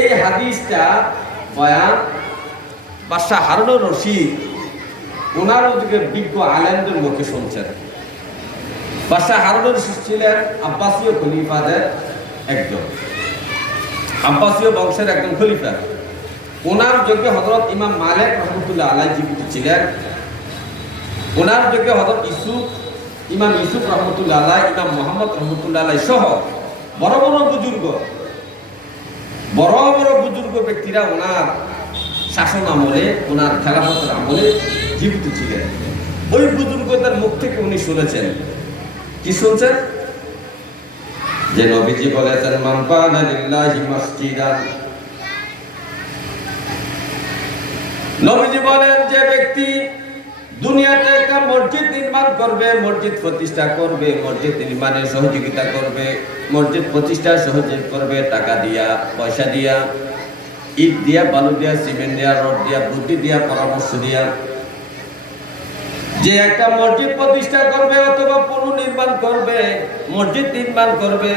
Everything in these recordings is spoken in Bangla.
এই হাদিসটা বয়ান বাদশাহ হারুনুর রশিদ ওনার ওদিকে বিজ্ঞ আলেমদের মুখে শুনছেন। বাদশাহ হারুনুর রশিদ ছিলেন আব্বাসীয় খলিফাদের একজন। আব্বাসীয় বংশের একজন খলিফা। ওনার যোগ্য হজরত ইমাম মালিক রহমতুল্লাহ আলাই জীবিত ছিলেন। ওনার যোগ্য হজরত ইসুফ ইমাম ইসুফ রহমতুল্লাহ আলাই ইমাম মোহাম্মদ রহমতুল্লাহ আলাই সহ বড় বড় বুজুর্গ। বড় বড় বুজুর্গ ব্যক্তিরা ওনার শাসন আমলে, ওনার খেলাফতের আমলে জীবিত ছিলেন। ওই বুজুর্গদের মুখ থেকে উনি শুনেছেন। কি শুনছেন? যে নবীজি বলেছেন, মান মসজিদান। নবীজি বলেন, যে ব্যক্তি দুনিয়াতে একটা মসজিদ নির্মাণ করবে, মসজিদ প্রতিষ্ঠা করবে, মসজিদ নির্মাণে সহযোগিতা করবে, মসজিদ প্রতিষ্ঠায় সহযোগ করবে, টাকা দিয়া, পয়সা দিয়া, ইট দিয়া, বালু দিয়া, সিমেন্ট দিয়া, রড দিয়া, বুদ্ধি দিয়া, পরামর্শ দিয়া। যে একটা মসজিদ প্রতিষ্ঠা করবে অথবা পুনর্নির্মাণ করবে, মসজিদ নির্মাণ করবে,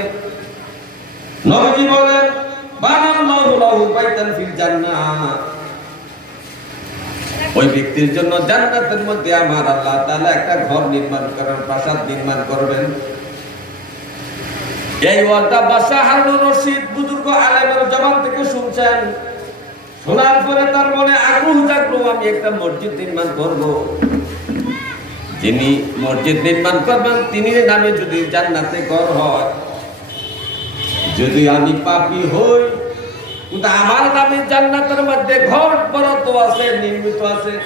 নবীজি বলেন বানাল্লাহু লাহু বাইতান ফিল জান্নাহ ওই ব্যক্তির জন্য জান্নাতের মধ্যে আমার আল্লাহ তাআলা একটা ঘর নির্মাণ করার প্রাসাদ নির্মাণ করবেন। এই ওয়ার্ডটা বাদশাহ হারুন রশিদ বুজুর্গ আলেমের জবান থেকে শুনছেন। শোনার পরে তার মনে আগ্রহ জাগলো, আমি একটা মসজিদ নির্মাণ করব। যিনি মসজিদ নির্মাণ করবেন, তিনি নামে যদি জান্নাতে ঘর হয়, যদি আমি পাপী হই কিন্তু আমার নামে জান্নাতের মধ্যে ঘর বরাদ্দ আছে, নির্মিত আছে।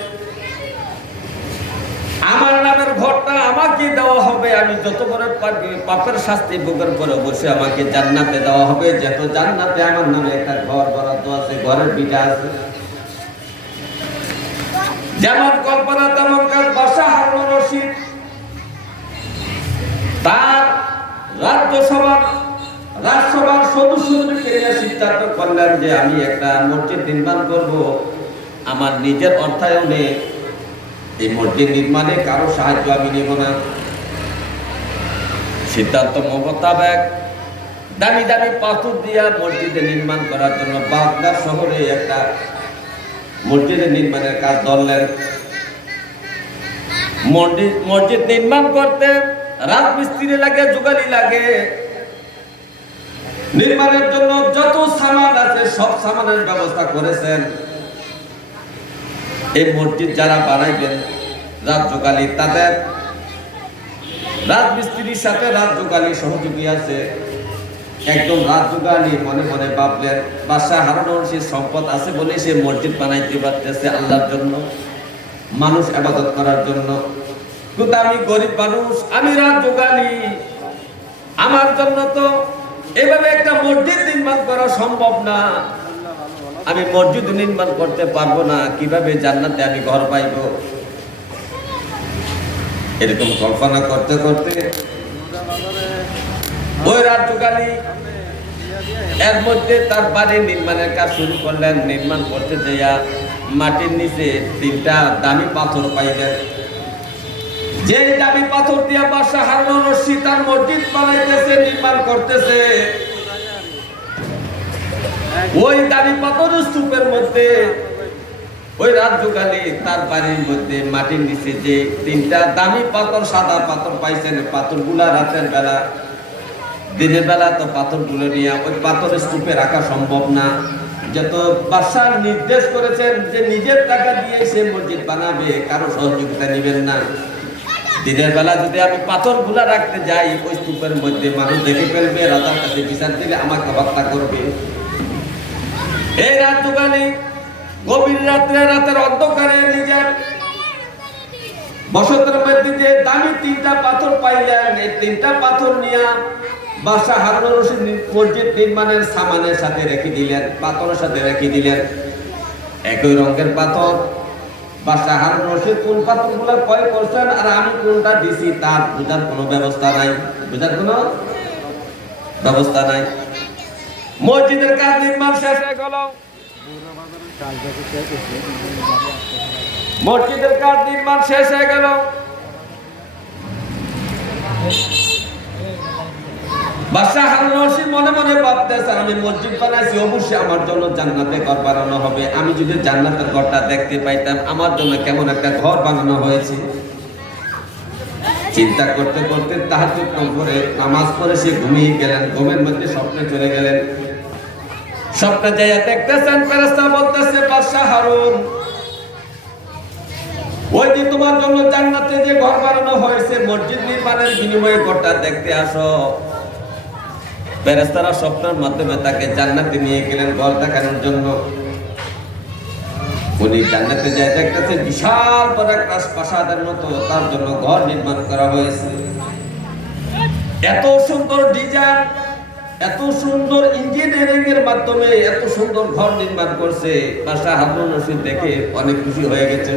আমার নামের ঘরটা আমাকে দেওয়া হবে, আমি যত বড় পাপি- পাপের শাস্তি ভোগের পরে বসে আমাকে জান্নাতে দেওয়া হবে। যত জান্নাতে আমার নামে একটা ঘর বরাদ্দ আছে, ঘরের বিটা আছে। যেমন কল্পনা, তেমন কাজ, বাসা, হারুন, রশিদ। তার রাজ্যসভার রাজসভার সদস্যদেরকে সিদ্ধান্ত করলেন যে আমি একটা মসজিদ নির্মাণ করব। আমার নিজের অর্থায়নে এই মসজিদ নির্মাণে কারও সাহায্য আমি নেব না। সিদ্ধান্ত দামি দামি পাথর দিয়া মসজিদে নির্মাণ করার জন্য বাগদা শহরে একটা মসজিদের নির্মাণের কাজ ধরলেন। মসজিদ নির্মাণ করতে রাজমিস্ত্রি লাগে, যুগালি লাগে। নির্মাণের জন্য যত সামান আছে, সব সামানের ব্যবস্থা করেছেন। এই মসজিদ যারা বানাইবেন, রাজ্যকালী তাদের রাজমিস্ত্রির সাথে রাজ্যকালী সহযোগী আছে। একজন রাজ্যকালী মনে মনে ভাবলেন বাদশাহ হারানোর সে সম্পদ আছে বলে সে মসজিদ বানাইতে পারতেছে আল্লাহর জন্য, মানুষ আবাদত করার জন্য। কিন্তু আমি গরিব মানুষ, আমি রাজ্যকালী। আমার জন্য তো এভাবে একটা মসজিদ নির্মাণ করা সম্ভব না। আমি মসজিদ নির্মাণ করতে পারব না, কীভাবে জান্নাতে আমি ঘর পাইব? এরকম কল্পনা করতে করতে ওই রাজ্যকালী এর মধ্যে তার বাড়ি নির্মাণের কাজ শুরু করলেন, নির্মাণ করতে যাইয়া মাটির নিচে তিনটা দামি পাথর পাইলেন। যে দামি পাথর দিয়া বাসা হারুন রশি তার মসজিদ বানাইতেছে নির্মাণ করতেছে, ওই পাথর স্তূপের মধ্যে, ওই রাজ্যকালী তার বাড়ির মধ্যে মাটির নিচে যে তিনটা দামি পাথর, সাদা পাথর পাইছেন রাতের বেলা, দিনের বেলা তো পাথরগুলো নিয়ে ওই পাথর স্তূপে রাখা সম্ভব না। যত বাদশাহ নির্দেশ করেছেন যে নিজের টাকা দিয়ে সে মসজিদ বানাবে, কারও সহযোগিতা নেবেন না। দিনের বেলা যদি আমি পাথরগুলা রাখতে যাই, ওই স্তূপের মধ্যে মানুষ দেখে ফেলবে, রাজার কাছে বিচার দিলে আমাকে হত্যা করবে। এই রাত্রকালে গভীর রাত্রে, রাতের অন্ধকারে নিজের বসতের মধ্যে দামি তিনটা পাথর পাইলেন, এই তিনটা পাথর নিয়ে বাদশাহ হারুন রশিদ মসজিদ নির্মাণের সামানের সাথে রেখে দিলেন, পাথরের সাথে রেখে দিলেন। একই রঙের পাথর বাদশাহ হারুন রশিদ, কোন পাথরগুলো ক্রয় করছেন আর আমি কোনটা দিছি তার বোঝার কোনো ব্যবস্থা নাই। বোঝার কোনো ব্যবস্থা নাই। মসজিদের কাজ নির্মাণ শেষ। হয়ে গেল মসজিদের কাজ নির্মাণ শেষ হয়ে গেল। মনে মনে আমি মসজিদ বানাইছি, অবশ্যই আমার জন্য জান্নাতে ঘর বানানো হবে। আমি যদি জান্নাতের ঘরটা দেখতে পাইতাম, আমার জন্য কেমন একটা ঘর বানানো হয়েছে। চিন্তা করতে করতে তাহাজুদ করে নামাজ পড়ে সে ঘুমিয়ে গেলেন, ঘুমের মধ্যে স্বপ্নে চলে গেলেন। স্বপ্নে যাইয়া দেখতেছেন বলতেছে হারুন, ওই যে তোমার জন্য জান্নাতে যে ঘর বানানো হয়েছে, মসজিদ নির্মাণের বিনিময়ে ঘরটা দেখতে আসো। ফেরেশতারা স্বপ্নের মাধ্যমে তাকে জান্নাতে নিয়ে গেলেন, ঘর দেখানোর জন্য। উনি জান্নাতে যায় দেখতেছেন বিশাল বড় প্রাসাদের মতো, তার জন্য ঘর নির্মাণ করা হয়েছে। এত সুন্দর ডিজাইন, এত সুন্দর ইঞ্জিনিয়ারিং এর মাধ্যমে এত সুন্দর ঘর নির্মাণ করছে। বাসা হারুন রশিদ দেখে অনেক খুশি হয়ে গেছে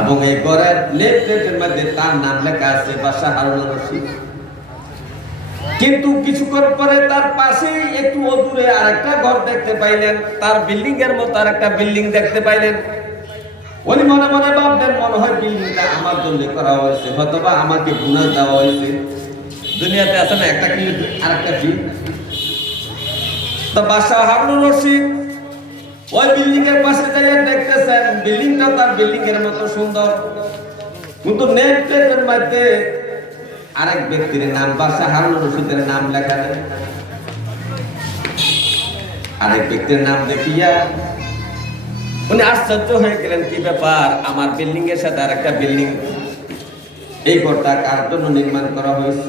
এবং এই ঘরের লেফট প্লেটের মধ্যে তার নাম লেখা আছে বাসা হারুন রশিদ। কিন্তু কিছুক্ষণ পরে তার পাশেই একটু অদূরে আরেকটা ঘর দেখতে পাইলেন। তার বিল্ডিং এর মতো আরেকটা বিল্ডিং দেখতে পাইলেন। উনি মনে মনে ভাবলেন, মনে হয় বিল্ডিংটা আমার জন্য করা হয়েছে, হয়তোবা আমাকে বোনাস দেওয়া হয়েছে। দুনিয়াতে আছে না একটা কি, আরেকটা কি? তো বাদশাহ হারুন রশিদ ওই বিল্ডিং এর পাশে দাঁড়িয়ে দেখতেছেন বিল্ডিংটা তার বিল্ডিং এর মতো সুন্দর। কিন্তু নেট প্লেটের মধ্যে আরেক ব্যক্তির নাম বাদশাহ হারুন রশিদের নাম লেখা নেই। আরেক ব্যক্তির নাম দেখিয়া উনি আশ্চর্য হয়ে গেলেন, কি ব্যাপার? আমার বিল্ডিং এর সাথে আরেকটা বিল্ডিং এই ঘরটা কার জন্য নির্মাণ করা হয়েছে?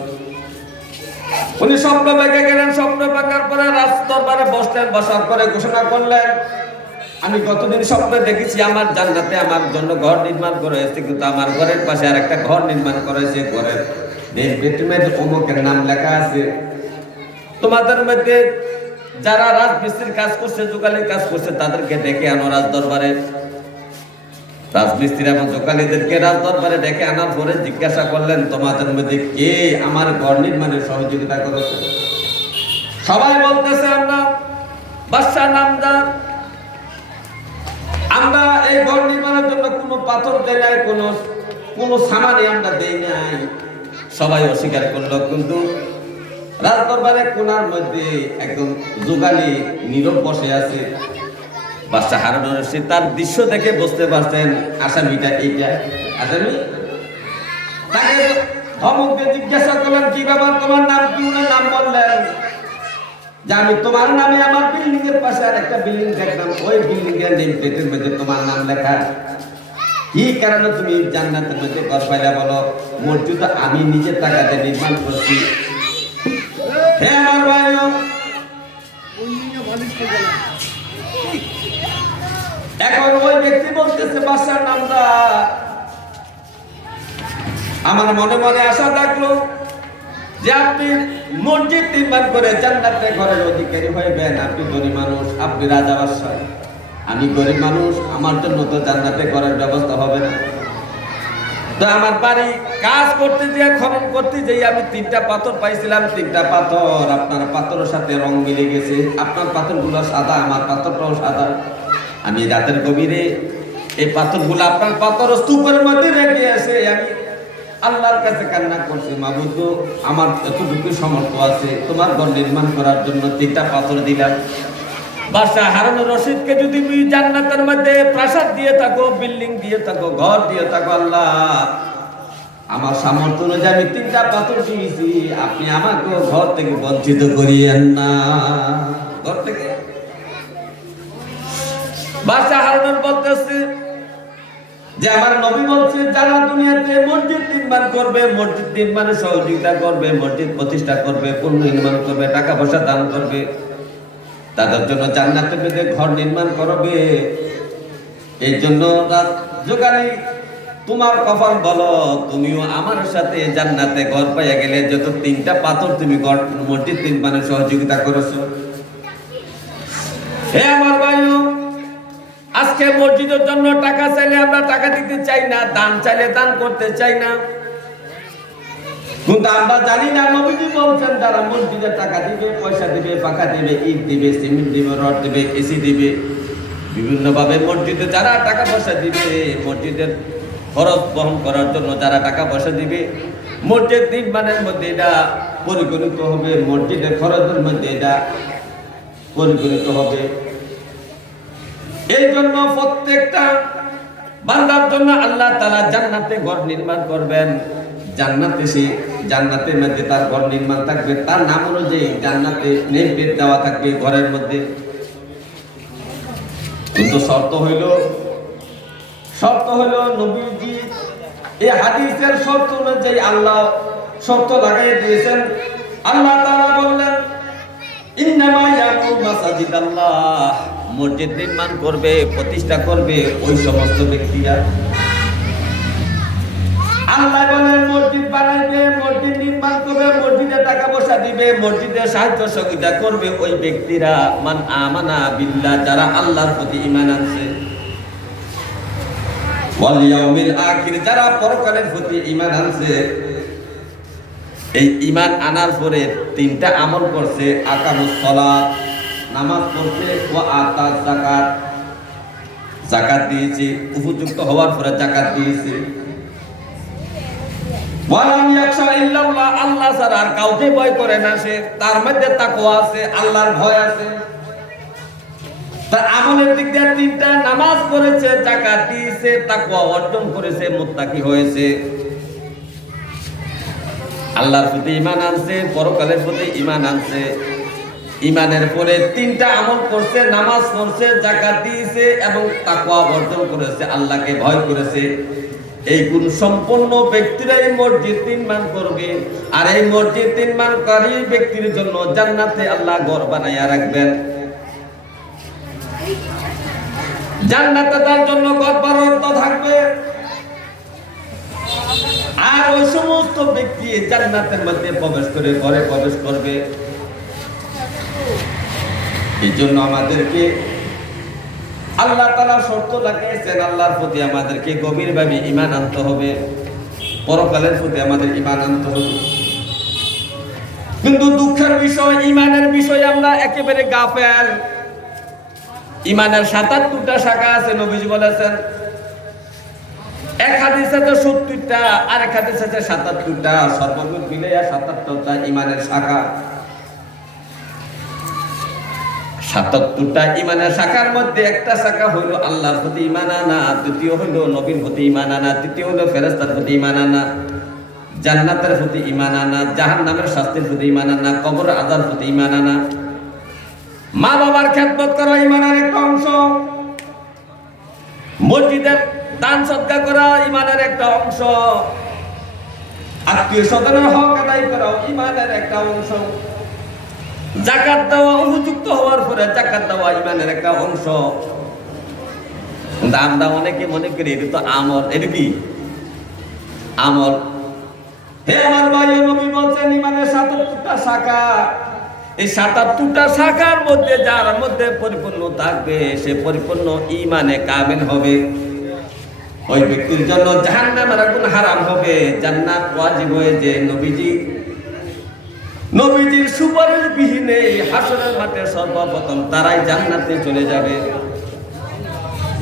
উনি স্বপ্ন পেকে গেলেন, স্বপ্ন পাকার পরে রাজ দরবারে বসলেন, বসার পরে ঘোষণা করলেন, আমি গতদিন স্বপ্নে দেখেছি, আমার জান্নাতে আমার জন্য ঘর নির্মাণ করা হয়েছে, কিন্তু আমার ঘরের পাশে আর একটা ঘর নির্মাণ করা হয়েছে, ঘরের দেশ বেডরুমের অমুকের নাম লেখা আছে। তোমাদের মধ্যে যারা রাজমিস্ত্রির কাজ করছে, জোকালির কাজ করছে, তাদেরকে ডেকে আনো রাজ দরবারে রাজমিস্ত্রি এবং জোকালিদেরকে রাজ ডেকে আনার পরে জিজ্ঞাসা করলেন, তোমাদের মধ্যে কে আমার ঘর নির্মাণে সহযোগিতা করেছে? সবাই বলতেছে আমরা, বাদশাহ নামদার, আমরা এই ঘর নির্মাণের জন্য কোনো পাথর দেয় নাই, কোনো কোনো সামানে আমরা দেই নাই। সবাই অস্বীকার করল, কিন্তু রাজ দরবারে কোনার মধ্যে একদম যোগালি নীরব বসে আছে। বাচ্চা হারুন রশিদ, তার দৃশ্য দেখে বুঝতে পারছেন আসামিটা এইটা আসামি। তাকে ধমক জিজ্ঞাসা করলেন, কি ব্যাপার? তোমার নাম কি? নাম বললেন যে আমি তোমার নামে আমার বিল্ডিং এর পাশে আর একটা বিল্ডিং দেখলাম। ওই বিল্ডিং এর নেম তোমার নাম লেখা কি কারণে তুমি জান্নাতের মধ্যে ঘর পাইলা বলো মসজিদ আমি নিজের টাকাতে নির্মাণ করছি। হে আমার ভাইও। এখন ওই ব্যক্তি বলতেছে, বাসার নামটা। আমার মনে মনে আশা থাকল যে আপনি মসজিদ নির্মাণ করে জান্নাতে ঘরের অধিকারী হইবেন আপনি ধনী মানুষ, আপনি রাজা বাদশাহ। আমি গরিব মানুষ, আমার জন্য তো জান্নাতে ঘরের ব্যবস্থা হবে না। তো আমার বাড়ি কাজ করতে যেয়ে, খনন করতে যেয়ে আমি তিনটা পাথর পাইছিলাম। তিনটা পাথর, আপনার পাথরের সাথে রং মিলে গেছে। আপনার পাথরগুলো সাদা, আমার পাথরটাও সাদা। আমি রাতের গভীরে এই পাথরগুলো আপনার পাথর স্তূপের মধ্যে রেখে আসে আমি আল্লাহর কাছে কান্না করছি, মাবুদ, আমার এতটুকু সমর্থ আছে। তোমার ঘর নির্মাণ করার জন্য তিনটা পাথর দিলাম। বাদশাহ হারুন রশিদকে যদি জান্নাতের মধ্যে প্রাসাদ দিয়ে থাকো, বিল্ডিং দিয়ে থাকো, ঘর দিয়ে থাকো, আল্লাহ। আমার সামর্থ্য অনুযায়ী আমি তিনটা পাথর দিয়েছি আপনি আমাকে ঘর থেকে বঞ্চিত করিয়েন না। ঘর থেকে? বাদশাহ হারুন বলতেছে যে, আমার নবী বলছে, যারা দুনিয়াতে মসজিদ নির্মাণ করবে, মসজিদ নির্মাণে সহযোগিতা করবে, মসজিদ প্রতিষ্ঠা করবে পুনঃ নির্মাণ করবে, টাকা পয়সা দান করবে তাদের জন্য জান্নাতের মধ্যে ঘর নির্মাণ করবে। এই জন্য তোমার কপাল বলো, তুমিও আমার সাথে জান্নাতে ঘর পাইয়া গেলে যত তিনটা পাথর তুমি ঘর মসজিদ নির্মাণে সহযোগিতা করেছ। হে আমার ভাইও, আজকে মসজিদের জন্য টাকা চাইলে আমরা টাকা দিতে চাই না, দান চাইলে দান করতে চাই না। কিন্তু আমরা জানি না, নবীজি বলছেন, যারা মসজিদে টাকা দিবে, পয়সা দিবে পাকা দিবে, ইট দিবে, সিমেন্ট দিবে, রড দিবে, এসি দিবে বিভিন্ন ভাবে মসজিদে যারা টাকা পয়সা দিবে, মসজিদের খরচ বহন করার জন্য যারা টাকা পয়সা দিবে, মসজিদ নির্মাণের মধ্যে এটা পরিগণিত হবে, মসজিদের খরচের মধ্যে এটা পরিগণিত হবে। এই জন্য প্রত্যেকটা বান্দার জন্য আল্লাহ তারা জান্নাতে ঘর নির্মাণ করবেন। জান্নাতে সে জান্নাতের মধ্যে তার ঘর নির্মাণ থাকবে। তার নাম অনুযায়ী জান্নাতে নেম পেট দেওয়া থাকবে ঘরের মধ্যে। কিন্তু শর্ত হইল শর্ত হইল নবীজি, এই হাদিসের শর্ত অনুযায়ী আল্লাহ শর্ত লাগাই দিয়েছেন। আল্লাহ তাআলা বললেন, ইন্নামা ইয়াকুম মাসাজিদ আল্লাহ মসজিদ নির্মাণ করবে, প্রতিষ্ঠা করবে ওই সমস্ত ব্যক্তিরা আল্লাহ বলেন মসজিদ বানাইবে, মসজিদ নির্মাণ করবে, মসজিদে টাকা পয়সা দিবে, মসজিদে সাহায্য সহযোগিতা করবে ওই ব্যক্তিরা। মান আমানা বিল্লাহ, যারা আল্লাহর প্রতি ঈমান আনছে। যারা পরকালের প্রতি ঈমান আনছে। এই ঈমান আনার পরে তিনটা আমল করছে, আকামুস সালাত, নামাজ পড়ছে ও আতা যাকাত। যাকাত দিয়েছে, উপযুক্ত হওয়ার পরে যাকাত দিয়েছে। আল্লাহ ছাড়া আর কাউকে ভয় করে না সে। তার মধ্যে তাকওয়া আছে, আল্লাহর ভয় আছে। তার আমলের দিক দিয়ে তিনটা নামাজ পড়েছে যাকাত দিয়েছে, তাকওয়া অর্জন করেছে, মুত্তাকি হয়েছে। আল্লাহর প্রতি ঈমান আনছে, পরকালের প্রতি ঈমান আনছে। ইমানের পরে তিনটা আমল করছে, নামাজ পড়ছে যাকাত দিয়েছে এবং তাকওয়া অর্জন করেছে, আল্লাহকে ভয় করেছে। এই গুণ সম্পন্ন ব্যক্তিরা এই মসজিদ নির্মাণ করবে। আর এই মসজিদ নির্মাণকারী ব্যক্তির জন্য জান্নাতে আল্লাহ ঘর বানাইয়া রাখবেন। জান্নাতে তার জন্য ঘর বরাদ্দ থাকবে। আর ওই সমস্ত ব্যক্তি জান্নাতের মধ্যে প্রবেশ করে ঘরে প্রবেশ করবে। এই জন্য আমাদেরকে আল্লাহ তালা শর্ত লাগিয়েছেন আল্লাহর প্রতি আমাদেরকে গভীরভাবে ইমান আনতে হবে। পরকালের প্রতি আমাদের ইমান আনতে হবে। কিন্তু দুঃখের বিষয় ইমানের বিষয়ে আমরা একেবারে গাফেল। ইমানের সাতাত্তরটা শাখা আছে, নবীজি বলেছেন। এক হাদিস আছে সত্তরটা আর এক হাদিস সাতাত্তরটা, সর্বমোট মিলে সাতাত্তরটা ইমানের শাখা। সাতাত্তরটা ইমানের শাখার মধ্যে একটা শাখা হইল আল্লাহর প্রতি ইমান আনা দ্বিতীয় হইল নবীর প্রতি ইমান আনা তৃতীয় হইল ফেরেস্তার প্রতি ইমান আনা জান্নাতের প্রতি ইমান আনা জাহান নামের শাস্তির প্রতি ইমান আনা কবর আজার প্রতি ইমান আনা মা বাবার খেদমত করা ইমানের একটা অংশ। মসজিদের দান সৎকার করা ইমানের একটা অংশ। আত্মীয় স্বজনের হক আদায় করা ইমানের একটা অংশ। জাকাত দেওয়া উপযুক্ত হওয়ার পরে জাকাত দেওয়া ইমানের একটা অংশ। কিন্তু আমরা অনেকে মনে করি, এটা তো আমল, এটা কি? আমল। হে আমার ভাই নবী বলছেন, ইমানের সাতাত্তরটা শাখা। এই সাতাত্তরটা শাখার মধ্যে, যার মধ্যে পরিপূর্ণ থাকবে, সে পরিপূর্ণ ইমানে কামেল হবে। ওই ব্যক্তির জন্য জাহান্নামের আগুন হারাম হবে। জান্নাত ওয়াজিব হয়ে যে নবীজি নবীজির সুপারিশ বিহীনে হাসরের মাঠে সর্বপ্রথম তারাই জান্নাতে চলে যাবে।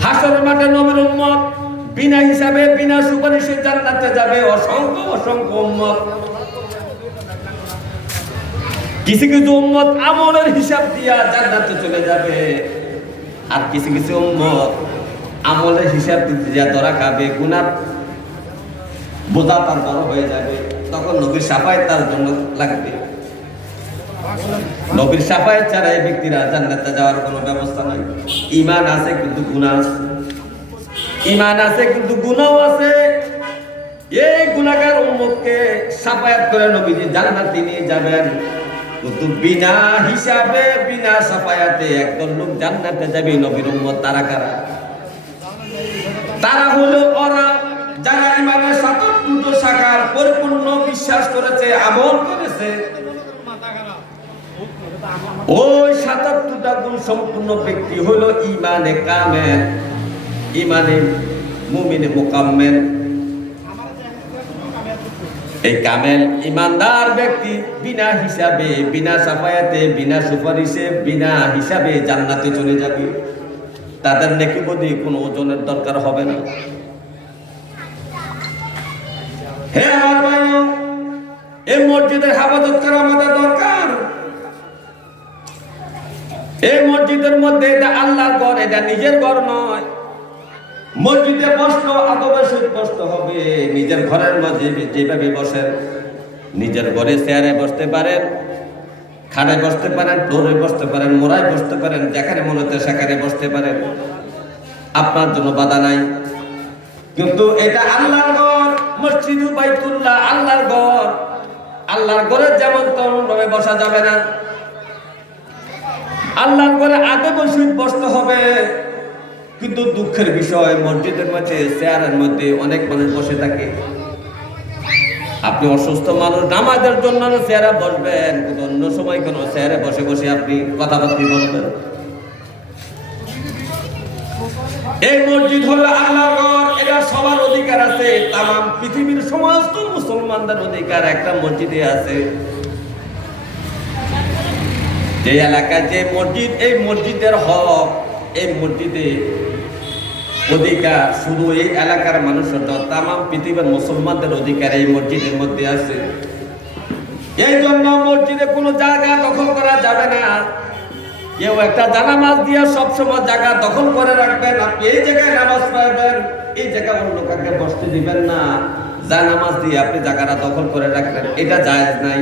হাসরের মাঠে নবীর উম্মত বিনা হিসাবে, বিনা সুপারিশে জান্নাতে যাবে। অসংখ্য অসংখ্য উম্মত। কিছু কিছু উম্মত আমলের হিসাব দিয়া জান্নাতে চলে যাবে। আর কিছু কিছু উম্মত আমলের হিসাব দিতে যা ধরা খাবে গুনার বোঝা তার বড় হয়ে যাবে। তখন নবীর সাফায় তার জন্য লাগবে। নবীর সাফায় ছাড়া এই ব্যক্তিরা জান্নাতে যাওয়ার কোনো ব্যবস্থা নাই। ইমান আছে কিন্তু গুনাহ আছে। ইমান আছে কিন্তু গুনাও আছে। এই গুনাহগার উম্মতকে সাফায়াত করে নবীজি জান্নাতে নিয়ে যাবেন। কিন্তু বিনা হিসাবে, বিনা সাফায়াতে একদল লোক জান্নাতে যাবে নবীর উম্মত তারা কারা? তারা হলো ওরা যারা ইমানের সাতাত্তর শাখার পরিপূর্ণ বিশ্বাস করেছে, আমল করেছে। ওই সাতাত্তরটা গুণ সম্পূর্ণ ব্যক্তি হলো ইমানে কামেল, ইমানে মুমিনে মোকাম্মেল। এই কামেল ইমানদার ব্যক্তি বিনা হিসাবে, বিনা সাফায়াতে, বিনা সুপারিশে, বিনা হিসাবে জান্নাতে চলে যাবে। তাদের নেকি বদি কোনো ওজনের দরকার হবে না। হে আমার ভাইও, এই মসজিদের হেফাজত করা আমাদের দরকার। এই মসজিদের মধ্যে এটা আল্লাহর ঘর, এটা নিজের ঘর নয়। মসজিদে বসল সহিত বসতে হবে। নিজের ঘরের মাঝে যেভাবে বসেন, নিজের ঘরে চেয়ারে বসতে পারেন খাটে বসতে পারেন, ফ্লোরে বসতে পারেন, মোড়ায় বসতে পারেন, যেখানে মনে হচ্ছে সেখানে বসতে পারেন। আপনার জন্য বাধা নাই। কিন্তু এটা আল্লাহর ঘর, মসজিদ বাইতুল্লাহ আল্লাহর ঘর। আল্লাহর ঘরে যেমন তেমন ভাবে বসা যাবে না আল্লাহর ঘরে আগে বসে বসতে হবে। কিন্তু দুঃখের বিষয়, মসজিদের মধ্যে, চেয়ারের মধ্যে অনেক মানুষ বসে থাকে। আপনি অসুস্থ মানুষ, নামাজের জন্য চেয়ারে বসবেন, কিন্তু অন্য সময় কোনো চেয়ারে বসে বসে আপনি কথাবার্তা বলবেন। এই মসজিদ হলো আল্লাহর ঘর, এটা সবার অধিকার আছে। তাম, পৃথিবীর সমস্ত মুসলমানদের অধিকার একটা মসজিদে আছে। যে এলাকায় যে মসজিদ, এই মসজিদের হক, এই মসজিদে অধিকার, শুধু এই এলাকার মানুষের তাম পৃথিবীর মুসলমানদের অধিকার এই মসজিদের মধ্যে আছে। এই জন্য মসজিদে কোনো জায়গা দখল করা যাবে না। কেউ একটা জানামাজ দিয়ে সবসময় জায়গা দখল করে রাখবেন। আপনি এই জায়গায় নামাজ পড়বেন, এই জায়গায় অন্য কাকে বসতে দিবেন না। জানামাজ দিয়ে আপনি জায়গাটা দখল করে রাখবেন। এটা জায়েজ নাই।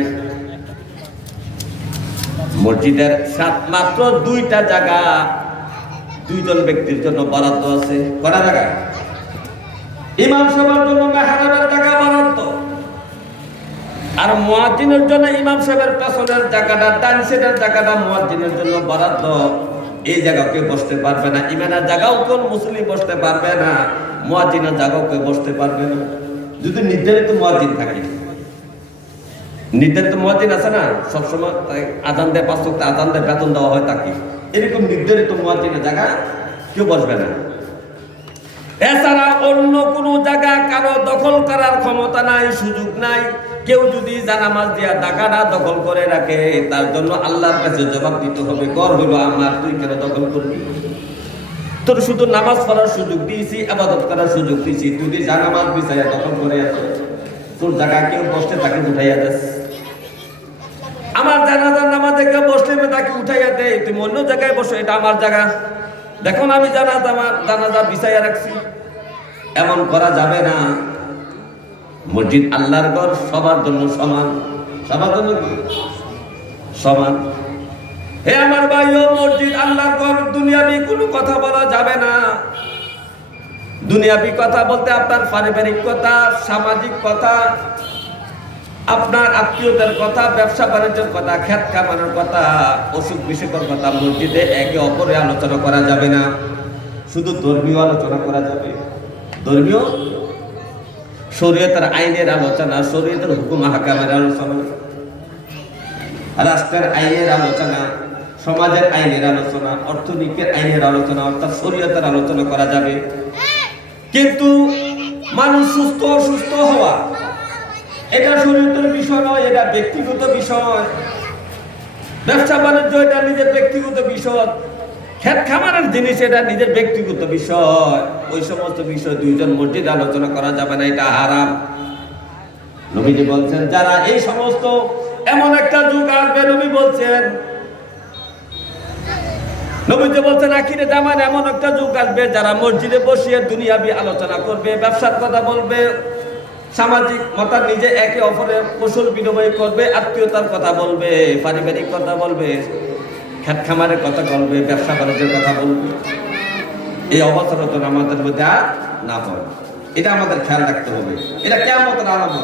মসজিদের সাত মাত্র দুইটা জায়গা। দুইজন ব্যক্তির জন্য বরাদ্দ আছে। কটা জায়গা? ইমাম সবার জন্য মেহরাবের জায়গা বরাদ্দ। আর মুয়াজ্জিনের জন্য ইমাম সাহেবের পেছনের জায়গাটা, ডান সাইডের জায়গাটা মুয়াজ্জিনের জন্য বরাদ্দ। এই জায়গা কেউ বসতে পারবে না। ইমানের জায়গাও কোন মুসলিম বসতে পারবে না। মুয়াজ্জিনের জায়গাও কেউ বসতে পারবে না। যদি নির্ধারিত মুয়াজ্জিন থাকে। নির্ধারিত মুয়াজ্জিন আছে না? সবসময় আজান দেয় পাঁচ ওয়াক্ত আজান দেয়, বেতন দেওয়া হয় তাকে। এরকম নির্ধারিত মুয়াজ্জিনের জায়গা কেউ বসবে না। এছাড়া অন্য কোনো জায়গা কারও দখল করার ক্ষমতা নাই, সুযোগ নাই। কেউ যদি জানামাজ দিয়া টাকাটা দখল করে রাখে, তার জন্য আল্লাহর কাছে জবাব দিতে হবে, কর হইল আমার, তুই কেন দখল করবি? তোর শুধু নামাজ পড়ার সুযোগ দিয়েছি, আবাদত করার সুযোগ দিয়েছি, তুই জানামাজ বিচাইয়া দখল করে তোর জায়গা কেউ বসতে তাকে উঠাইয়া দেস। আমার জানাজার নামাজ কেউ বসলে তাকে উঠাইয়া দেয় তুমি অন্য জায়গায় বসো, এটা আমার জায়গা। দেখুন, আমি জানাজা আমার জানাজা বিছাইয়া রাখছি। এমন করা যাবে না। মসজিদ আল্লাহর ঘর, সবার জন্য সমান। সবার জন্য সমান। হে আমার ভাই ও মসজিদ আল্লাহর ঘর, দুনিয়াবি কোনো কথা বলা যাবে না। দুনিয়াবি কথা বলতে আপনার পারিবারিক কথা, সামাজিক কথা আপনার আত্মীয়দের কথা, ব্যবসা বাণিজ্যের কথা খ্যাত কামানোর কথা, অসুখ বিসুখের কথা মসজিদে একে অপরে আলোচনা করা যাবে না। শুধু ধর্মীয় আলোচনা করা যাবে। ধর্মীয়? শরীয়তের আইনের আলোচনা, শরীয়তের হুকুম হাকামের আলোচনা, রাষ্ট্রের আইনের আলোচনা, সমাজের আইনের আলোচনা, অর্থনীতির আইনের আলোচনা, অর্থাৎ শরীয়তের আলোচনা করা যাবে। কিন্তু মানুষ সুস্থ অসুস্থ এটা শরীয়তের বিষয় নয়, এটা ব্যক্তিগত বিষয়। ব্যবসা বাণিজ্য এটা নিজের ব্যক্তিগত বিষয়। খেত খামারের জিনিস এটা নিজের ব্যক্তিগত বিষয়। ওই সমস্ত বিষয় দুইজন মসজিদ আলোচনা করা যাবে না, এটা হারাম। নবীজি বলছেন, যারা এই সমস্ত এমন একটা যুগ আসবে, নবী বলছেন, নবীজি বলছেন, আখিরে জামান এমন একটা যুগ আসবে, যারা মসজিদে বসিয়ে দুনিয়াবি আলোচনা করবে, ব্যবসার কথা বলবে সামাজিক মতা নিজে একে অপরের কুশল বিনিময় করবে, আত্মীয়তার কথা বলবে, পারিবারিক কথা বলবে, খেত খামারের কথা বলবে, ব্যবসা বাণিজ্যের কথা বলবে। এই অবসর যেন আমাদের মধ্যে আর না হয়। এটা আমাদের খেয়াল রাখতে হবে। এটা কেমন আরম্ভ।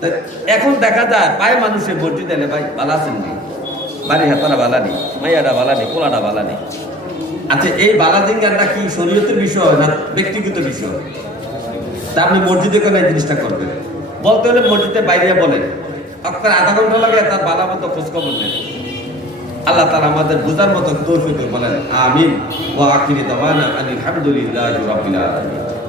তাই এখন দেখা যায়, পায়ে মানুষের মসজিদ এলে ভাই বালা আছেন নি? বাড়ি হাতারা বালা নেই মাইয়ারা বালা নেই পোলাটা বালা নেই আচ্ছা এই বালা দিনগানটা কি শরীয়তের বিষয় না ব্যক্তিগত বিষয়? তা আপনি মসজিদে কেন এই জিনিসটা করবেন? বলতে হলে মসজিদে বাইরে বলেন। আপনার আধা ঘণ্টা লাগে, তার বালা মতো খোঁজখবর নেন। আল্লাহ তালা আমাদের বোঝার মতো তৌফিক বলেন, আমিন। ও আখিরি দাওয়ানা আলহামদুলিল্লাহ আলামিন।